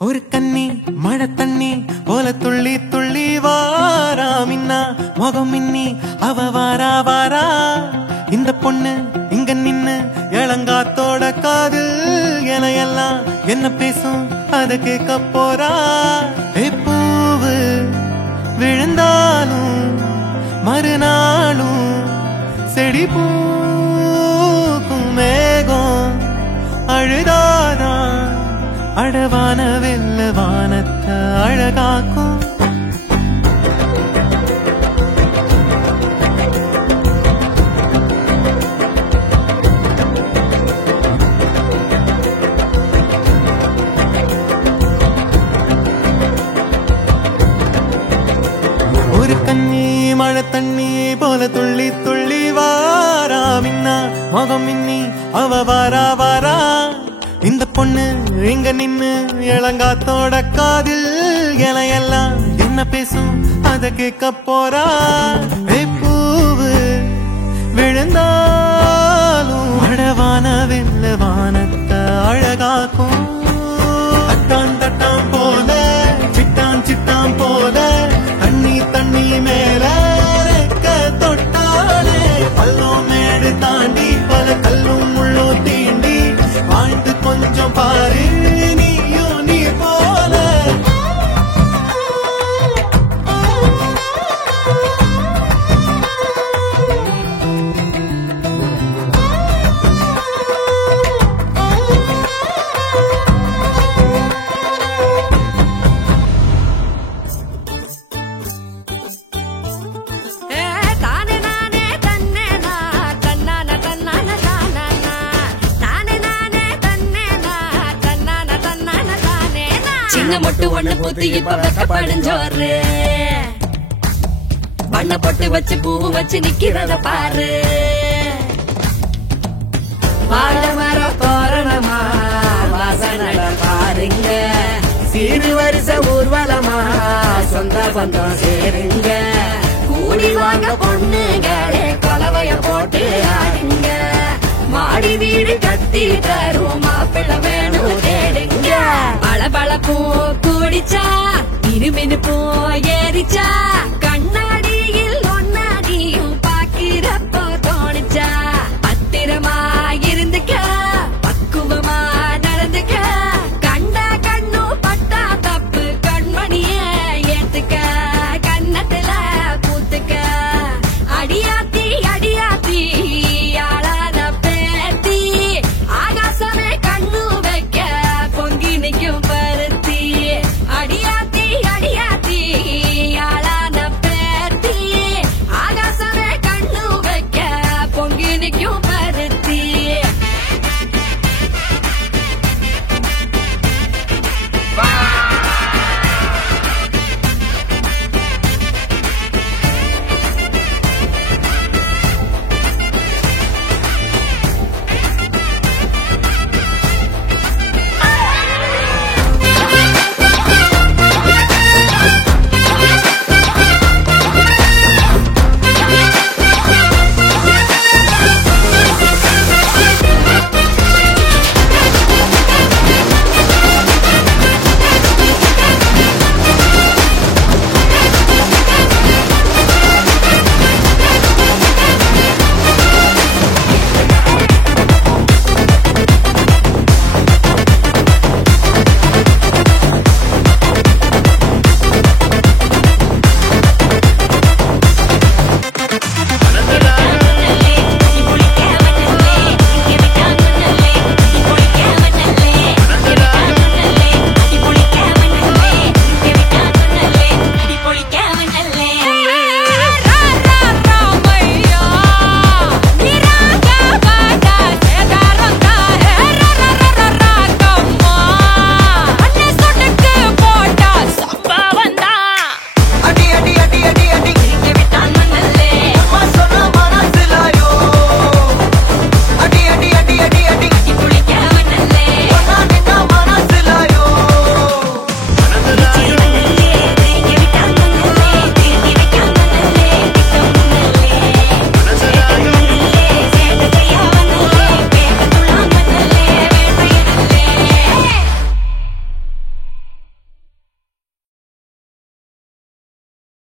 ஒரு கண்ணி மழை தண்ணி போல துள்ளி துள்ளி வாரா மின்னா முகம் மின்னி அவ வாரா வாரா இந்த பொண்ணு இங்க நின்னு இளங்காத்தோட காதில் எல்லாம் என்ன பேசும் அத கேட்க போறா பூவு விழுந்தாலும் மறுநாளும் செடி பூக்கும் மேகம் அழுதாதான் அழவான வெல்ல வானத்தை அழகாக்கும் ஒரு கண்ணி மழை தண்ணி போல துள்ளி துள்ளி வாரா மின்னா முகம் மின்னி அவ வாரா வாரா இந்த பொண்ணு இங்க நின்னு இளங்காத்தோட காதில் எல்லாம் என்ன பேசும் அத கேட்க போறா பூவு விழுந்தாலும் அழவான வெல்ல வானத்தை அழகாக்கும் தட்டான் தட்டான் போல சிட்டான் சிட்டான் போல தண்ணி தண்ணி மேல தொட்டாலே பல்லும் மேடு தாண்டி பல கல்லும் முள்ளோ தீண்டி வாழ்ந்து கொஞ்சம் பாரு நீயும் நீ போல சின்ன மொட்டு ஒண்ணு பூத்து இப்ப வெக்கப்படிஞ்சோரு பண்ண பொட்டு வச்சு பூ வச்சு நிக்கிறத பாரு வாழ மரம் தோரணமா வாசனட பாருங்க சீரு வரிசை ஊர்வலமா சொந்த பந்தம் சேருங்க கூடி வாங்க பொண்ணுங்களே கொலவைய போட்டு ஆடுங்க மாடி வீடு கட்டி தரும் மாப்பிள்ள வேணும் தேடுங்க பளபளப்பும் கூடிச்சா இருமினுப்பும் ஏறிச்சா